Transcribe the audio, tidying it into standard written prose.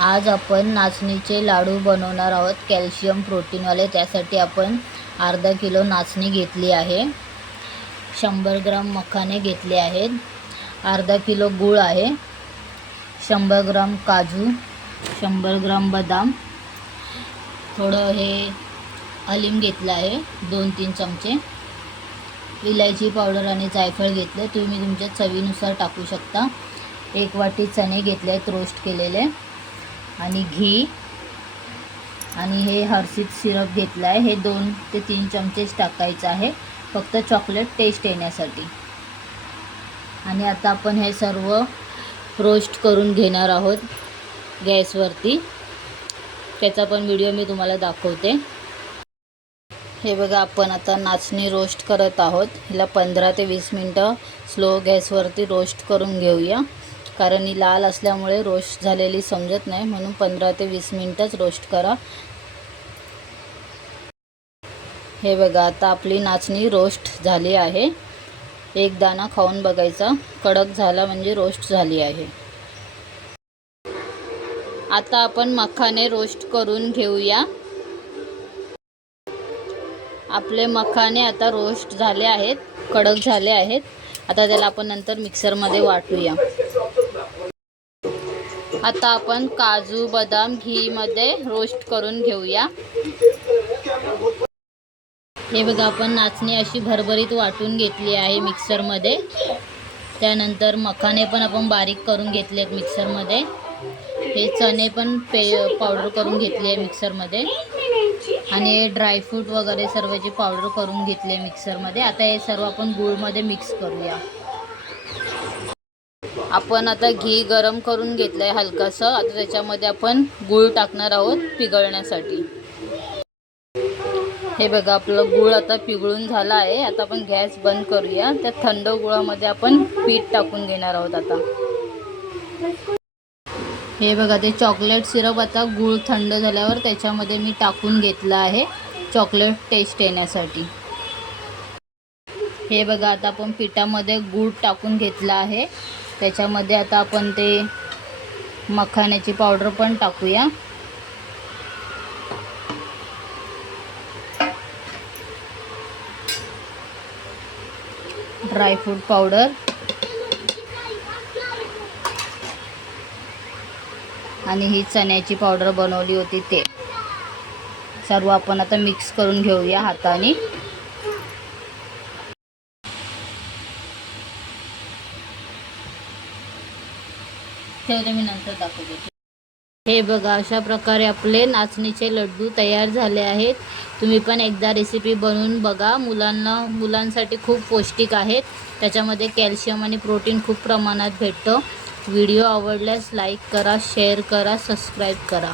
आज आपण नाचणीचे लाडू बनवणार आहोत, कॅल्शियम प्रोटीनवाले। त्यासाठी आपण अर्धा किलो नाचणी घेतली आहे, 100 ग्राम मखाने घेतले आहेत, अर्धा किलो गूळ आहे, 100 ग्राम काजू, 100 ग्राम बदाम, थोडं हे हलीम घेतलं आहे, 2-3 चमचे, इलायची पावडर आणि जायफळ घेतले, तुम्ही तुमच्या चवीनुसार टाकू शकता। 1 वाटी चणे घेतले आहेत रोस्ट केलेले, आणि घी, आणि हे हर्षित सिरप घेतला आहे, हे 2 ते 3 चमचेच टाकायचं आहे, फक्त चॉकलेट टेस्ट येण्यासाठी। आणि आता आपण हे सर्व रोस्ट करून घेणार आहोत गॅसवरती, त्याचा पण व्हिडिओ मी तुम्हाला दाखवते। हे बघा, आपण आता नाचणी रोस्ट करत आहोत। हिला 15 ते 20 मिनटं स्लो गॅसवरती रोस्ट करून घेऊया, कारण ही लाल असल्यामुळे रोस्ट झालेली समजत नाही, म्हणून 15 ते 20 मिनटंच रोस्ट करा। हे बघा, आता आपली नाचणी रोस्ट झाली आहे। एक दाणा खाऊन बघायचा, कडक झाला म्हणजे रोस्ट झाली आहे। आता आपण मखाने रोस्ट करून घेऊया। आपले मखाने आता रोस्ट झाले आहेत, कडक झाले आहेत। आता त्याला आपण नंतर मिक्सरमध्ये वाटूया। आता आपण काजू बदाम घीमध्ये रोस्ट करून घेऊया। हे बघा, आपण नाचणी अशी भरभरीत वाटून घेतली आहे मिक्सरमध्ये। त्यानंतर मखाने पण आपण बारीक करून घेतले आहेत मिक्सरमध्ये। हे चणे पण पावडर करून घेतली आहे मिक्सरमध्ये, आणि ड्रायफ्रूट वगैरे सर्वची पावडर करून घेतली आहे मिक्सरमध्ये। आता हे सर्व आपण गूळमध्ये मिक्स करूया। आपण आता घी गरम करून घेतलं आहे हलकासं, आता त्याच्यामध्ये आपण गूळ टाकणार आहोत पिघळण्यासाठी। हे बघा, आपलं गूळ आता पिघळून झाला आहे। आता आपण गॅस बंद करूया। त्या थंड गुळामध्ये आपण पीठ टाकून घेणार आहोत आता। हे बघा, ते चॉकलेट सिरप आता गूळ थंड झाल्यावर त्याच्यामध्ये मी टाकून घेतलं आहे, चॉकलेट टेस्ट येण्यासाठी। हे बघा, आता आपण पिठामध्ये गूळ टाकून घेतला आहे, त्याच्यामध्ये आता आपण ते मखाण्याची पावडर पण टाकूया। ड्रायफ्रूट पावडर, आणि ही चण्याची पावडर बनवली होती ते सर्व आपण आता मिक्स करून घेऊया हाताने। ठेवते, मी नंतर दाखवते। हे बघा, अशा प्रकारे आपले नाचणीचे लड्डू तयार झाले आहेत। तुम्ही पण एकदा रेसिपी बनवून बघा। मुलांसाठी खूप पौष्टिक आहेत, त्याच्यामध्ये कॅल्शियम आणि प्रोटीन खूप प्रमाणात भेटतं। व्हिडिओ आवडल्यास लाईक करा, शेअर करा, सबस्क्राईब करा।